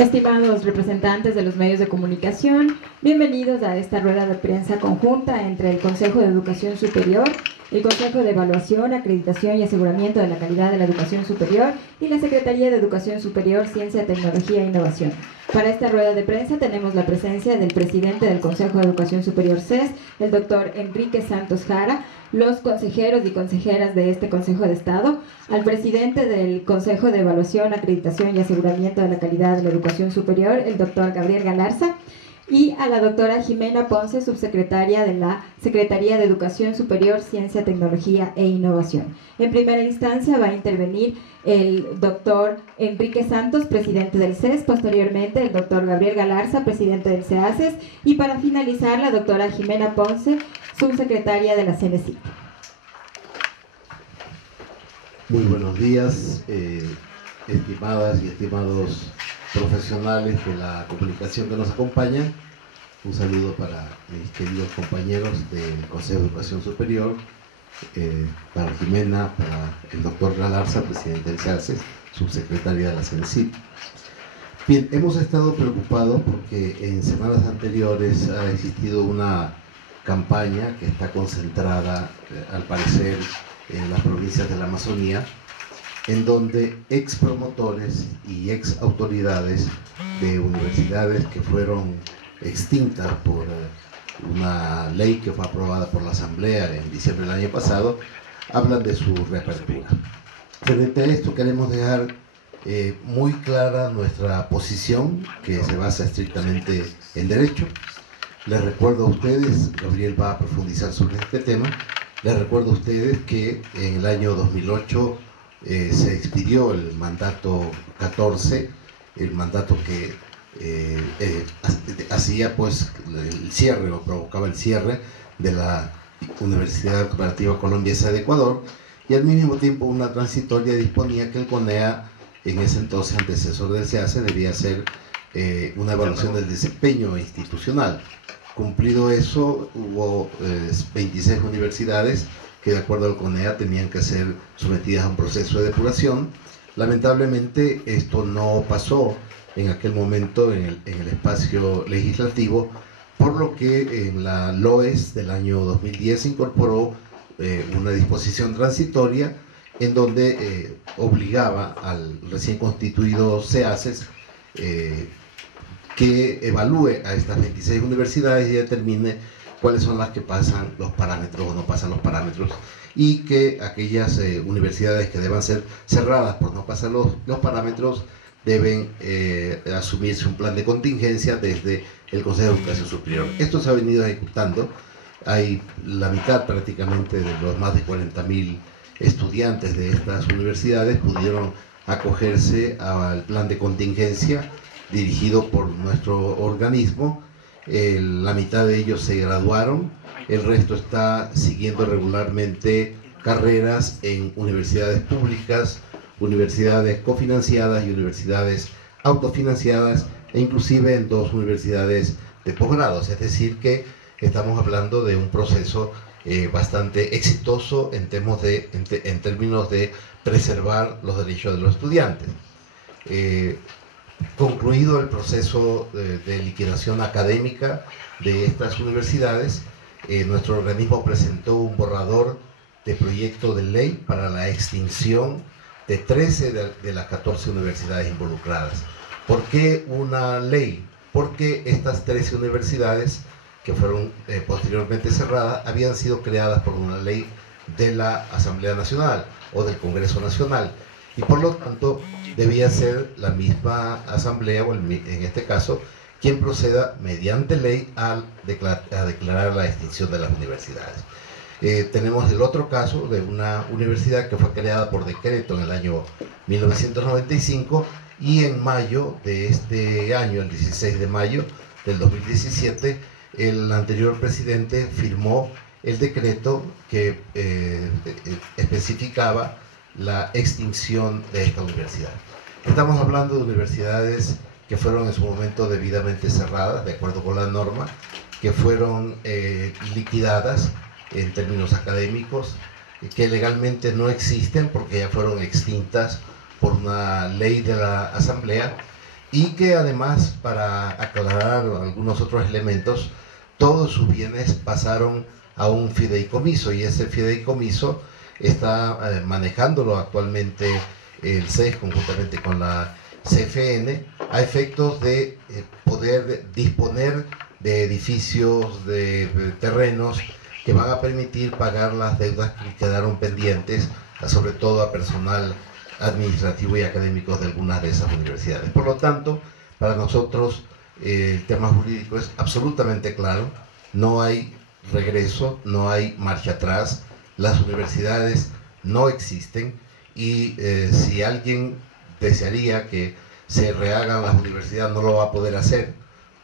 Estimados representantes de los medios de comunicación, bienvenidos a esta rueda de prensa conjunta entre el Consejo de Educación Superior, el Consejo de Evaluación, Acreditación y Aseguramiento de la Calidad de la Educación Superior y la Secretaría de Educación Superior, Ciencia, Tecnología e Innovación. Para esta rueda de prensa tenemos la presencia del presidente del Consejo de Educación Superior CES, el doctor Enrique Santos Jara, los consejeros y consejeras de este Consejo de Estado, al presidente del Consejo de Evaluación, Acreditación y Aseguramiento de la Calidad de la Educación Superior, el doctor Gabriel Galarza, y a la doctora Jimena Ponce, subsecretaria de la Secretaría de Educación Superior, Ciencia, Tecnología e Innovación. En primera instancia va a intervenir el doctor Enrique Santos, presidente del CES, posteriormente el doctor Gabriel Galarza, presidente del CEACES, y para finalizar la doctora Jimena Ponce, subsecretaria de la CENESID. Muy buenos días, estimadas y estimados profesionales de la comunicación que nos acompañan. Un saludo para mis queridos compañeros del Consejo de Educación Superior, para Jimena, para el doctor Galarza, presidente del CEACES, subsecretaria de la CENESID. Bien, hemos estado preocupados porque en semanas anteriores ha existido una campaña que está concentrada, al parecer, en las provincias de la Amazonía, en donde ex promotores y ex autoridades de universidades que fueron extintas por una ley que fue aprobada por la Asamblea en diciembre del año pasado, hablan de su reapertura. Frente a esto queremos dejar muy clara nuestra posición, que se basa estrictamente en derecho. Les recuerdo a ustedes, Gabriel va a profundizar sobre este tema, les recuerdo a ustedes que en el año 2008 se expidió el mandato 14, el mandato que hacía pues el cierre o provocaba el cierre de la Universidad Cooperativa Colombiense de Ecuador, y al mismo tiempo una transitoria disponía que el CONEA, en ese entonces antecesor del CEACE, debía hacer una evaluación del desempeño institucional. Cumplido eso, hubo 26 universidades que de acuerdo al CONEA tenían que ser sometidas a un proceso de depuración. Lamentablemente esto no pasó en aquel momento en el espacio legislativo, por lo que en la LOES del año 2010 se incorporó una disposición transitoria en donde obligaba al recién constituido CEACES que evalúe a estas 26 universidades y determine cuáles son las que pasan los parámetros o no pasan los parámetros, y que aquellas universidades que deban ser cerradas por no pasar los parámetros deben asumirse un plan de contingencia desde el Consejo de Educación Superior. Esto se ha venido ejecutando. Hay la mitad prácticamente de los más de 40.000 estudiantes de estas universidades pudieron acogerse al plan de contingencia dirigido por nuestro organismo. La mitad de ellos se graduaron, el resto está siguiendo regularmente carreras en universidades públicas, universidades cofinanciadas y universidades autofinanciadas, e inclusive en 2 universidades de posgrados. Es decir, que estamos hablando de un proceso bastante exitoso en términos de preservar los derechos de los estudiantes. Concluido el proceso de liquidación académica de estas universidades, nuestro organismo presentó un borrador de proyecto de ley para la extinción de 13 de las 14 universidades involucradas. ¿Por qué una ley? Porque estas 13 universidades que fueron posteriormente cerradas habían sido creadas por una ley de la Asamblea Nacional o del Congreso Nacional, y por lo tanto debía ser la misma Asamblea, o en este caso, quien proceda mediante ley a declarar la extinción de las universidades. Tenemos el otro caso de una universidad que fue creada por decreto en el año 1995, y en mayo de este año, el 16 de mayo del 2017, el anterior presidente firmó el decreto que especificaba la extinción de esta universidad. Estamos hablando de universidades que fueron en su momento debidamente cerradas, de acuerdo con la norma, que fueron liquidadas en términos académicos, que legalmente no existen porque ya fueron extintas por una ley de la Asamblea, y que además, para aclarar algunos otros elementos, todos sus bienes pasaron a un fideicomiso, y ese fideicomiso está manejándolo actualmente el CES conjuntamente con la CFN, a efectos de poder disponer de edificios, de terrenos que van a permitir pagar las deudas que quedaron pendientes, sobre todo a personal administrativo y académico de algunas de esas universidades. Por lo tanto, para nosotros el tema jurídico es absolutamente claro, no hay regreso, no hay marcha atrás, las universidades no existen, y si alguien desearía que se rehagan las universidades, no lo va a poder hacer,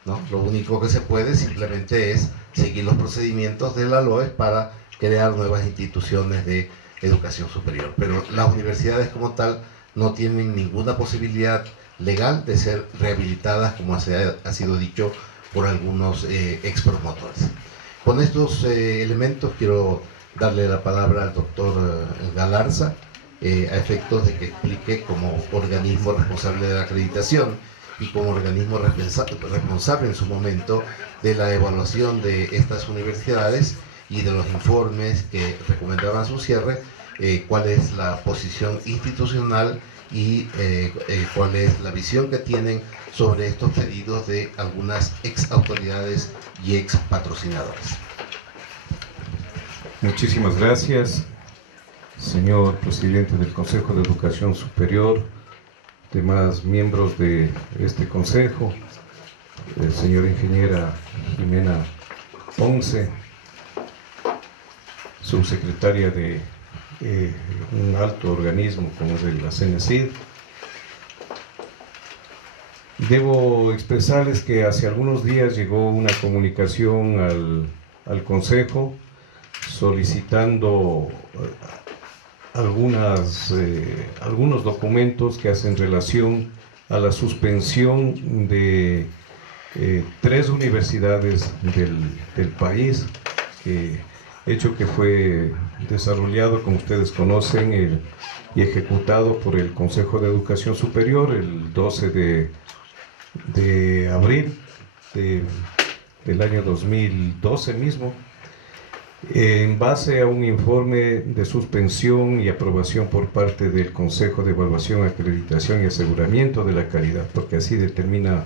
¿no? Lo único que se puede simplemente es seguir los procedimientos de la LOES para crear nuevas instituciones de educación superior, pero las universidades como tal no tienen ninguna posibilidad legal de ser rehabilitadas, como ha sido dicho por algunos ex promotores. Con estos elementos quiero darle la palabra al doctor Galarza, a efectos de que explique como organismo responsable de la acreditación y como organismo responsable en su momento de la evaluación de estas universidades y de los informes que recomendaban su cierre, cuál es la posición institucional y cuál es la visión que tienen sobre estos pedidos de algunas ex autoridades y ex patrocinadores. Muchísimas gracias, señor presidente del Consejo de Educación Superior, demás miembros de este consejo, señora ingeniera Jimena Ponce, subsecretaria de un alto organismo como es la CENESID. Debo expresarles que hace algunos días llegó una comunicación al Consejo solicitando algunos documentos que hacen relación a la suspensión de 3 universidades del país, hecho que fue desarrollado, como ustedes conocen, y ejecutado por el Consejo de Educación Superior el 12 de abril del año 2012 mismo, en base a un informe de suspensión y aprobación por parte del Consejo de Evaluación, Acreditación y Aseguramiento de la Calidad, porque así determina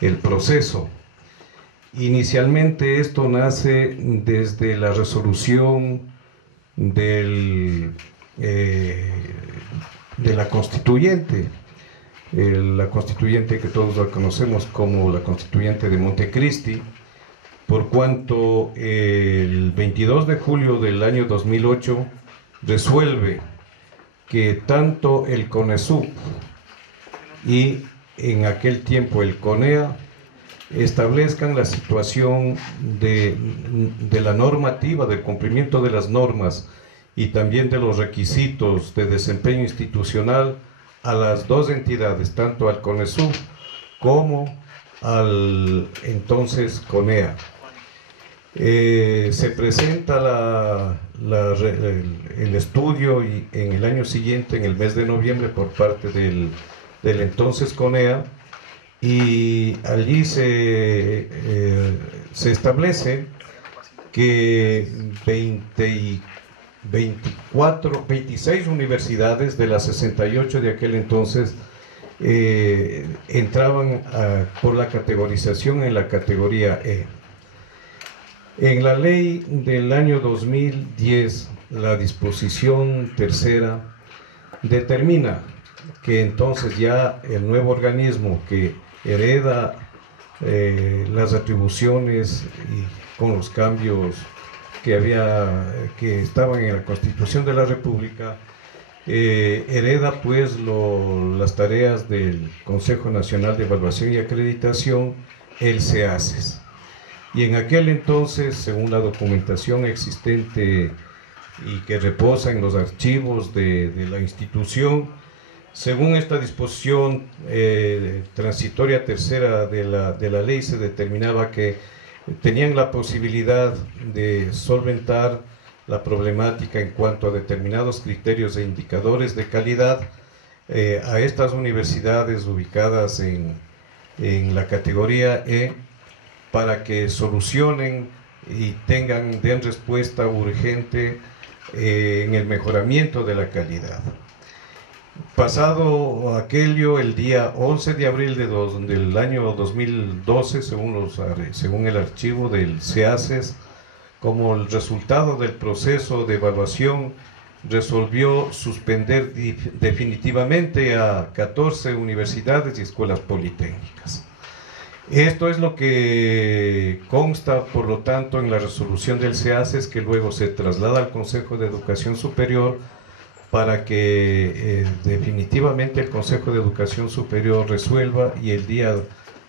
el proceso. Inicialmente esto nace desde la resolución de la constituyente, la constituyente que todos la conocemos como la constituyente de Montecristi, por cuanto el 22 de julio del año 2008 resuelve que tanto el CONESUB y en aquel tiempo el CONEA establezcan la situación de la normativa, del cumplimiento de las normas y también de los requisitos de desempeño institucional a las 2 entidades, tanto al CONESUB como al entonces CONEA. Se presenta el estudio y en el año siguiente, en el mes de noviembre, por parte del entonces CONEA, y allí se establece que 26 universidades de las 68 de aquel entonces entraban por la categorización en la categoría E. En la ley del año 2010, la disposición tercera determina que entonces ya el nuevo organismo que hereda las atribuciones y con los cambios que estaban en la Constitución de la República, hereda pues las tareas del Consejo Nacional de Evaluación y Acreditación, el CEACES. Y en aquel entonces, según la documentación existente y que reposa en los archivos de la institución, según esta disposición transitoria tercera de la ley, se determinaba que tenían la posibilidad de solventar la problemática en cuanto a determinados criterios e indicadores de calidad a estas universidades ubicadas en en la categoría E para que solucionen y den respuesta urgente en el mejoramiento de la calidad. Pasado aquello, el día 11 de abril del año 2012, según el archivo del SEACES, como el resultado del proceso de evaluación, resolvió suspender definitivamente a 14 universidades y escuelas politécnicas. Esto es lo que consta, por lo tanto, en la resolución del SEACES, que luego se traslada al Consejo de Educación Superior para que definitivamente el Consejo de Educación Superior resuelva, y el día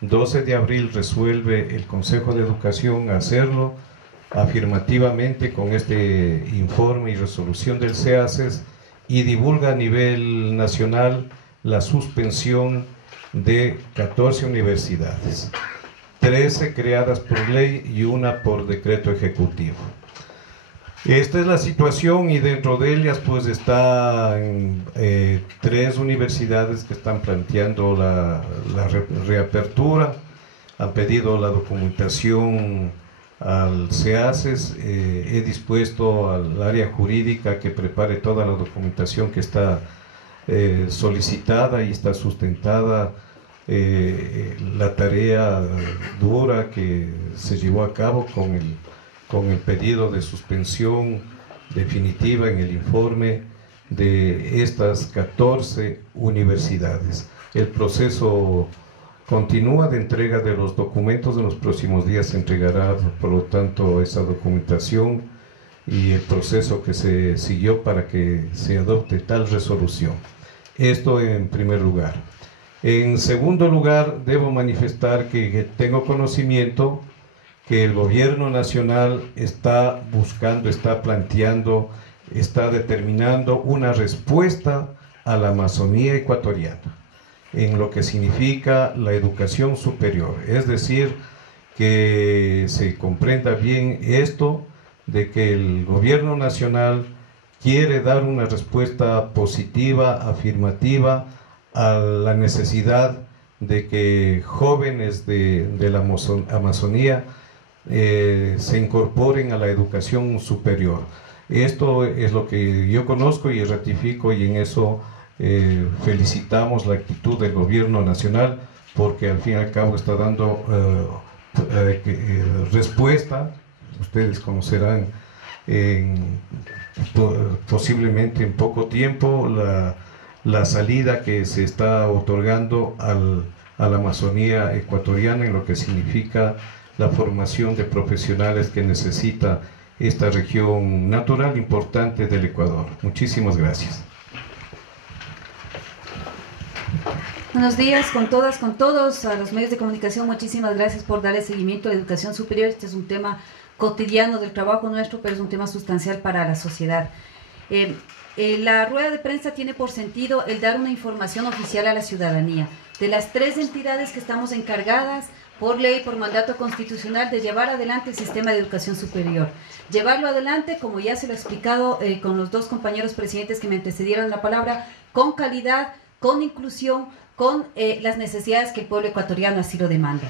12 de abril resuelve el Consejo de Educación hacerlo afirmativamente con este informe y resolución del SEACES, y divulga a nivel nacional la suspensión de 14 universidades, 13 creadas por ley y una por decreto ejecutivo. Esta es la situación, y dentro de ellas pues están 3 universidades que están planteando la reapertura, han pedido la documentación al SEACES. He dispuesto al área jurídica que prepare toda la documentación que está solicitada y está sustentada, la tarea dura que se llevó a cabo con el pedido de suspensión definitiva en el informe de estas 14 universidades. El proceso continúa de entrega de los documentos. En los próximos días se entregará, por lo tanto, esa documentación y el proceso que se siguió para que se adopte tal resolución. Esto en primer lugar. En segundo lugar, debo manifestar que tengo conocimiento que el gobierno nacional está buscando, está planteando, está determinando una respuesta a la Amazonía ecuatoriana en lo que significa la educación superior. Es decir, que se comprenda bien esto de que el gobierno nacional quiere dar una respuesta positiva, afirmativa a la necesidad de que jóvenes de la Amazonía se incorporen a la educación superior. Esto es lo que yo conozco y ratifico, y en eso felicitamos la actitud del gobierno nacional, porque al fin y al cabo está dando respuesta. Ustedes conocerán posiblemente en poco tiempo la salida que se está otorgando a la Amazonía ecuatoriana en lo que significa la formación de profesionales que necesita esta región natural importante del Ecuador. Muchísimas gracias. Buenos días con todas, con todos, a los medios de comunicación. Muchísimas gracias por darle seguimiento a la educación superior. Este es un tema cotidiano del trabajo nuestro, pero es un tema sustancial para la sociedad. La rueda de prensa tiene por sentido el dar una información oficial a la ciudadanía de las 3 entidades que estamos encargadas por ley, por mandato constitucional, de llevar adelante el sistema de educación superior. Llevarlo adelante, como ya se lo he explicado con los 2 compañeros presidentes que me antecedieron la palabra, con calidad, con inclusión, con las necesidades que el pueblo ecuatoriano así lo demanda.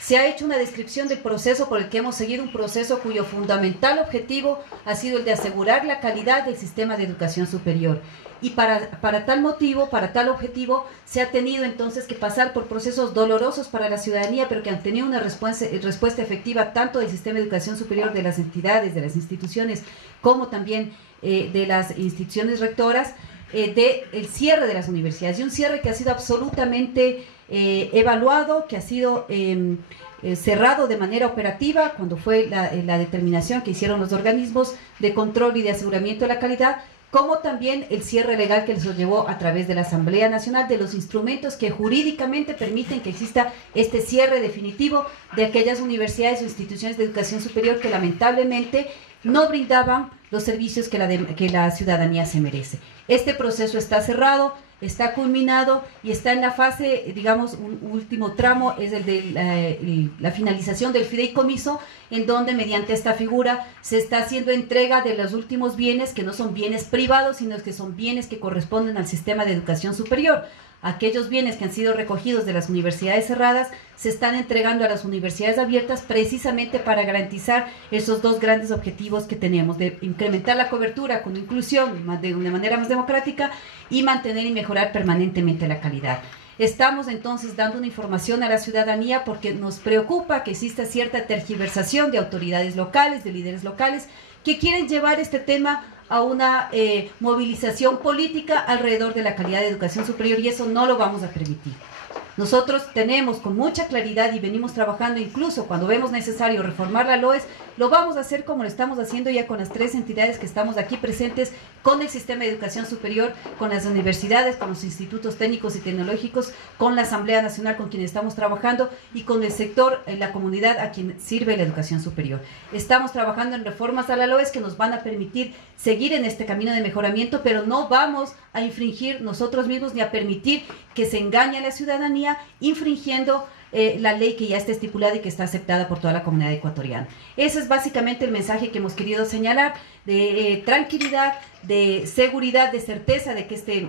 Se ha hecho una descripción del proceso por el que hemos seguido, un proceso cuyo fundamental objetivo ha sido el de asegurar la calidad del sistema de educación superior. Y para tal motivo, para tal objetivo, se ha tenido entonces que pasar por procesos dolorosos para la ciudadanía, pero que han tenido una respuesta efectiva tanto del sistema de educación superior, de las entidades, de las instituciones, como también de las instituciones rectoras, del cierre de las universidades, y un cierre que ha sido absolutamente evaluado, que ha sido cerrado de manera operativa cuando fue la determinación que hicieron los organismos de control y de aseguramiento de la calidad, como también el cierre legal que les llevó a través de la Asamblea Nacional, de los instrumentos que jurídicamente permiten que exista este cierre definitivo de aquellas universidades o instituciones de educación superior que lamentablemente no brindaban los servicios que la ciudadanía se merece. Este proceso está cerrado, está culminado y está en la fase, digamos, un último tramo, es el de la finalización del fideicomiso, en donde mediante esta figura se está haciendo entrega de los últimos bienes, que no son bienes privados, sino que son bienes que corresponden al sistema de educación superior. Aquellos bienes que han sido recogidos de las universidades cerradas se están entregando a las universidades abiertas precisamente para garantizar esos dos grandes objetivos que tenemos, de incrementar la cobertura con inclusión de una manera más democrática y mantener y mejorar permanentemente la calidad. Estamos entonces dando una información a la ciudadanía porque nos preocupa que exista cierta tergiversación de autoridades locales, de líderes locales, que quieren llevar este tema a una movilización política alrededor de la calidad de educación superior, y eso no lo vamos a permitir. Nosotros tenemos con mucha claridad y venimos trabajando, incluso cuando vemos necesario reformar la LOES, lo vamos a hacer como lo estamos haciendo ya con las 3 entidades que estamos aquí presentes, con el sistema de educación superior, con las universidades, con los institutos técnicos y tecnológicos, con la Asamblea Nacional con quien estamos trabajando y con el sector, la comunidad a quien sirve la educación superior. Estamos trabajando en reformas a la LOES que nos van a permitir seguir en este camino de mejoramiento, pero no vamos a infringir nosotros mismos ni a permitir que se engañe a la ciudadanía infringiendo la ley que ya está estipulada y que está aceptada por toda la comunidad ecuatoriana. Ese es básicamente el mensaje que hemos querido señalar, de tranquilidad, de seguridad, de certeza de que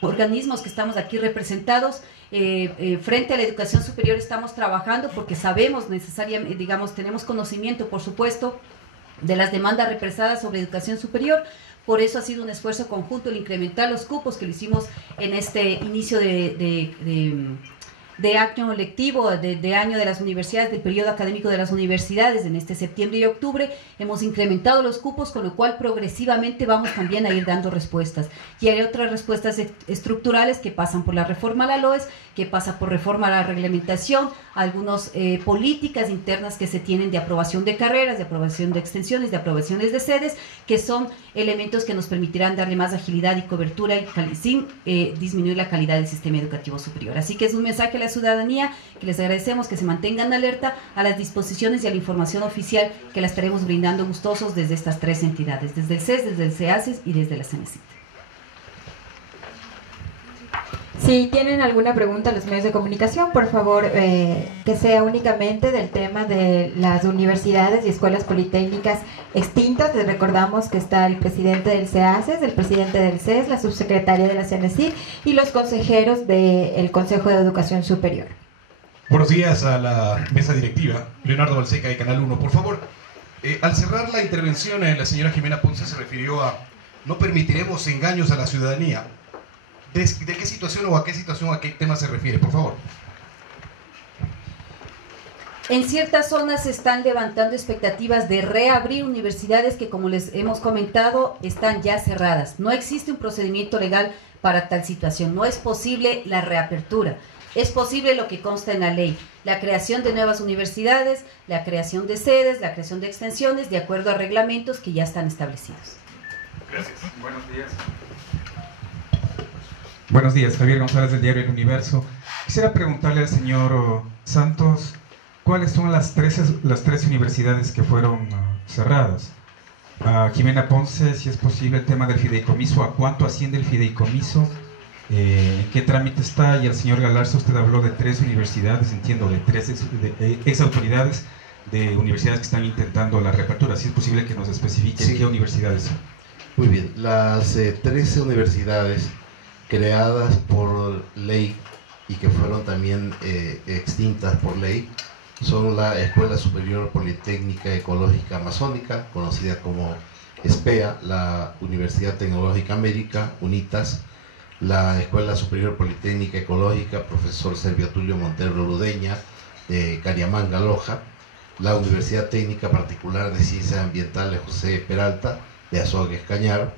organismos que estamos aquí representados frente a la educación superior estamos trabajando porque sabemos necesariamente, digamos, tenemos conocimiento, por supuesto, de las demandas represadas sobre educación superior. Por eso ha sido un esfuerzo conjunto el incrementar los cupos que lo hicimos en este inicio de año lectivo, de año de las universidades, del periodo académico de las universidades, en este septiembre y octubre. Hemos incrementado los cupos, con lo cual progresivamente vamos también a ir dando respuestas. Y hay otras respuestas estructurales que pasan por la reforma a la LOES, que pasa por reforma a la reglamentación, algunas políticas internas que se tienen de aprobación de carreras, de aprobación de extensiones, de aprobaciones de sedes, que son elementos que nos permitirán darle más agilidad y cobertura sin disminuir la calidad del sistema educativo superior. Así que es un mensaje a la ciudadanía, que les agradecemos que se mantengan alerta a las disposiciones y a la información oficial que la estaremos brindando gustosos desde estas 3 entidades, desde el CES, desde el CEACES y desde la CENESIT. Si tienen alguna pregunta a los medios de comunicación, por favor, que sea únicamente del tema de las universidades y escuelas politécnicas extintas. Les recordamos que está el presidente del CEACES, el presidente del CES, la subsecretaria de la CENESID y los consejeros del Consejo de Educación Superior. Buenos días a la mesa directiva. Leonardo Balseca de Canal 1. Por favor, al cerrar la intervención, la señora Jimena Ponce se refirió a no permitiremos engaños a la ciudadanía. ¿De qué situación o a qué tema se refiere, por favor? En ciertas zonas se están levantando expectativas de reabrir universidades que, como les hemos comentado, están ya cerradas. No existe un procedimiento legal para tal situación. No es posible la reapertura. Es posible lo que consta en la ley: la creación de nuevas universidades, la creación de sedes, la creación de extensiones, de acuerdo a reglamentos que ya están establecidos. Gracias. Buenos días. Buenos días, Javier González del diario El Universo. Quisiera preguntarle al señor Santos cuáles son las tres universidades que fueron cerradas. A Jimena Ponce, si es posible, el tema del fideicomiso, ¿a cuánto asciende el fideicomiso? ¿En qué trámite está? Y al señor Galarza, usted habló de 3 universidades, entiendo, de 3 ex autoridades de universidades que están intentando la reapertura. Si es posible que nos especifique qué universidades son. Muy bien, las 13 universidades creadas por ley y que fueron también extintas por ley son la Escuela Superior Politécnica Ecológica Amazónica, conocida como ESPEA, la Universidad Tecnológica América, UNITAS, la Escuela Superior Politécnica Ecológica Profesor Servio Tulio Montero Ludeña de Cariamanga, Loja, la Universidad Técnica Particular de Ciencias Ambientales José Peralta de Azogues, Cañar,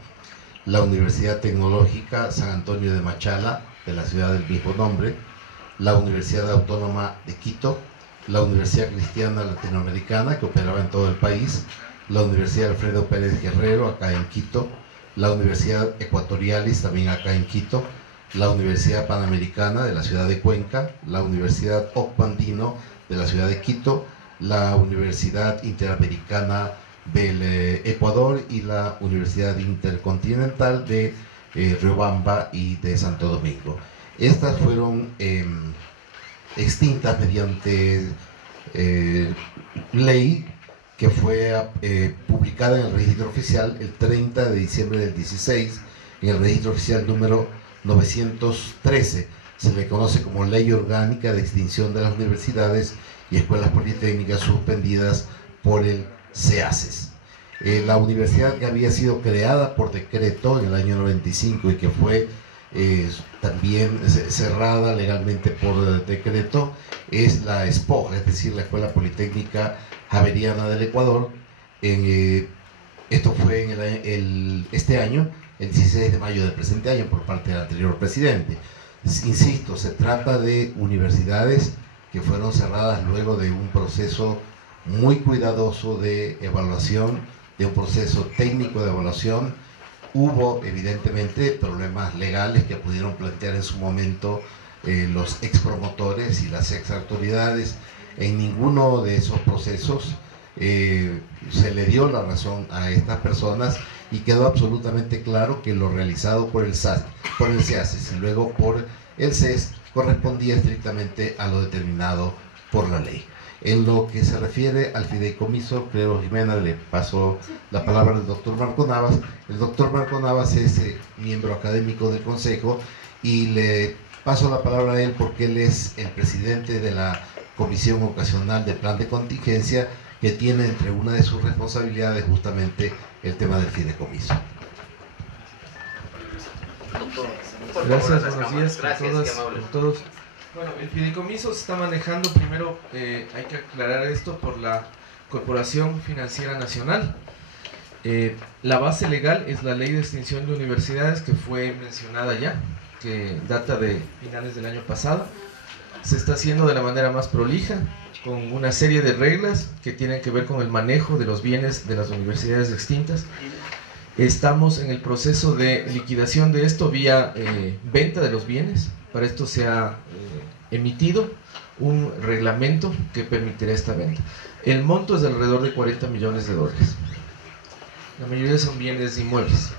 la Universidad Tecnológica San Antonio de Machala, de la ciudad del mismo nombre, la Universidad Autónoma de Quito, la Universidad Cristiana Latinoamericana, que operaba en todo el país, la Universidad Alfredo Pérez Guerrero, acá en Quito, la Universidad Ecuatorialis, también acá en Quito, la Universidad Panamericana de la ciudad de Cuenca, la Universidad Ocpandino de la ciudad de Quito, la Universidad Interamericana del Ecuador y la Universidad Intercontinental de Riobamba y de Santo Domingo. Estas fueron extintas mediante ley que fue publicada en el registro oficial el 30 de diciembre del 16, en el registro oficial número 913. Se le conoce como Ley Orgánica de Extinción de las Universidades y Escuelas Politécnicas suspendidas por el SEACES. La universidad que había sido creada por decreto en el año 95 y que fue también cerrada legalmente por decreto es la ESPOJ, es decir, la Escuela Politécnica Javeriana del Ecuador. Esto fue en este año, el 16 de mayo del presente año, por parte del anterior presidente. Insisto, se trata de universidades que fueron cerradas luego de un proceso muy cuidadoso de evaluación, de un proceso técnico de evaluación. Hubo evidentemente problemas legales que pudieron plantear en su momento los expromotores y las exautoridades. En ninguno de esos procesos se le dio la razón a estas personas y quedó absolutamente claro que lo realizado por el SEACES y luego por el CES correspondía estrictamente a lo determinado por la ley. En lo que se refiere al fideicomiso, creo, Jimena, le paso la palabra al doctor Marco Navas. El doctor Marco Navas es miembro académico del Consejo y le paso la palabra a él porque él es el presidente de la Comisión Ocasional de Plan de Contingencia, que tiene entre una de sus responsabilidades justamente el tema del fideicomiso. Gracias, buenos días a todas, a todos. Bueno, el fideicomiso se está manejando, primero hay que aclarar esto, por la Corporación Financiera Nacional. La base legal es la Ley de Extinción de Universidades, que fue mencionada ya, que data de finales del año pasado. Se está haciendo de la manera más prolija, con una serie de reglas que tienen que ver con el manejo de los bienes de las universidades extintas. Estamos en el proceso de liquidación de esto vía venta de los bienes. Para esto se ha emitido un reglamento que permitirá esta venta. El monto es de alrededor de 40 millones de dólares. La mayoría son bienes inmuebles.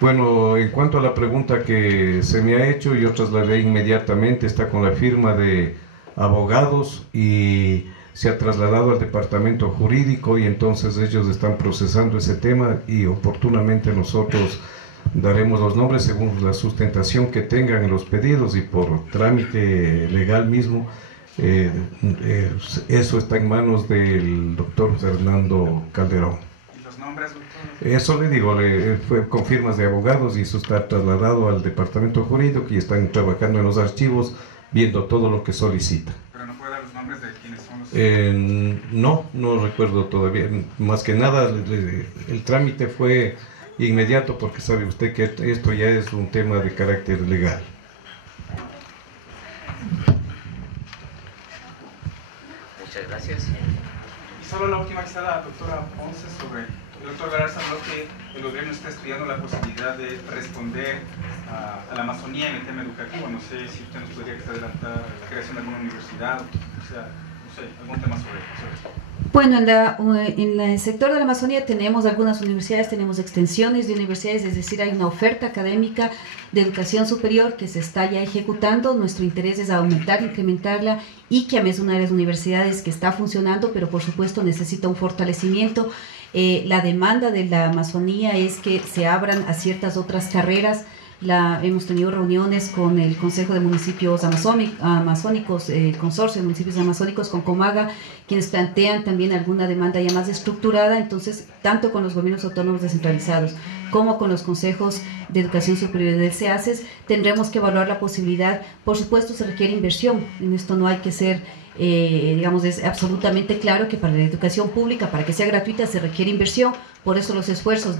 Bueno, en cuanto a la pregunta que se me ha hecho, yo trasladé inmediatamente, está con la firma de abogados y se ha trasladado al departamento jurídico y entonces ellos están procesando ese tema y oportunamente nosotros daremos los nombres según la sustentación que tengan en los pedidos y por trámite legal mismo. Eso está en manos del doctor Fernando Calderón. ¿Y los nombres, doctor? Eso le digo, fue con firmas de abogados y eso está trasladado al departamento jurídico y están trabajando en los archivos viendo todo lo que solicita. ¿Pero no puede dar los nombres de quiénes son los...? No recuerdo todavía. Más que nada, el trámite fue inmediato porque sabe usted que esto ya es un tema de carácter legal. Muchas gracias. Y solo la última que está la doctora Ponce sobre... El doctor Galarza habló que el gobierno está estudiando la posibilidad de responder a la Amazonía en el tema educativo. No sé si usted nos podría adelantar la creación de alguna universidad, o sea, no sé, algún tema sobre eso. Bueno, en el sector de la Amazonía tenemos algunas universidades, tenemos extensiones de universidades, es decir, hay una oferta académica de educación superior que se está ya ejecutando. Nuestro interés es aumentar, incrementarla. IQIAM es una de las universidades que está funcionando, pero por supuesto necesita un fortalecimiento. La demanda de la Amazonía es que se abran a ciertas otras carreras. Hemos tenido reuniones con el Consejo de Municipios Amazónicos, Consorcio de Municipios Amazónicos, con Comaga, quienes plantean también alguna demanda ya más estructurada. Entonces, tanto con los gobiernos autónomos descentralizados como con los consejos de educación superior del SEACES, tendremos que evaluar la posibilidad. Por supuesto, se requiere inversión. En esto no hay que ser... digamos, es absolutamente claro que para la educación pública, para que sea gratuita, se requiere inversión. Por eso los esfuerzos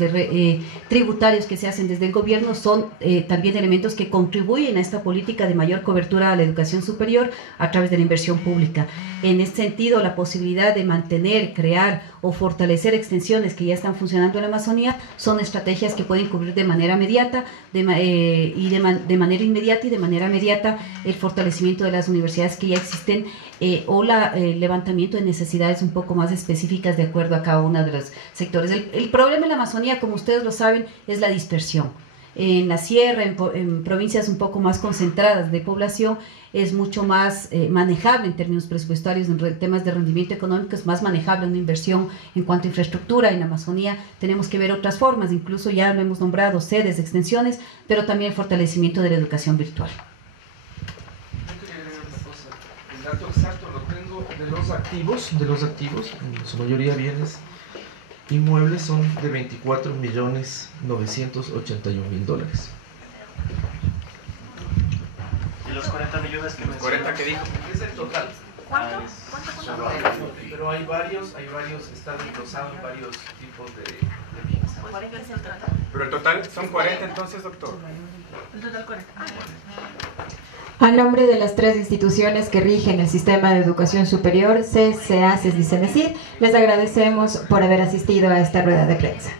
tributarios que se hacen desde el gobierno son también elementos que contribuyen a esta política de mayor cobertura a la educación superior a través de la inversión pública. En este sentido, la posibilidad de mantener, crear o fortalecer extensiones que ya están funcionando en la Amazonía son estrategias que pueden cubrir de manera inmediata de manera inmediata y de manera mediata el fortalecimiento de las universidades que ya existen o levantamiento de necesidades un poco más específicas de acuerdo a cada uno de los sectores. El problema en la Amazonía, como ustedes lo saben, es la dispersión. En la sierra, en provincias un poco más concentradas de población, es mucho más manejable en términos presupuestarios, en temas de rendimiento económico, es más manejable una inversión en cuanto a infraestructura. En la Amazonía tenemos que ver otras formas, incluso ya lo hemos nombrado, sedes, extensiones, pero también el fortalecimiento de la educación virtual. Yo quería agregar una cosa. El dato exacto lo tengo de los activos, en su mayoría bienes inmuebles, son de $24.981.000. ¿Y los 40 millones que mencionó? 40 que dijo, es el total. ¿Cuánto? Pero hay varios, están desglosados en varios tipos de bienes. 40 es el total. Pero el total son 40 entonces, doctor. El total 40. A nombre de las 3 instituciones que rigen el sistema de educación superior, CES, CEACES y CENESID, les agradecemos por haber asistido a esta rueda de prensa.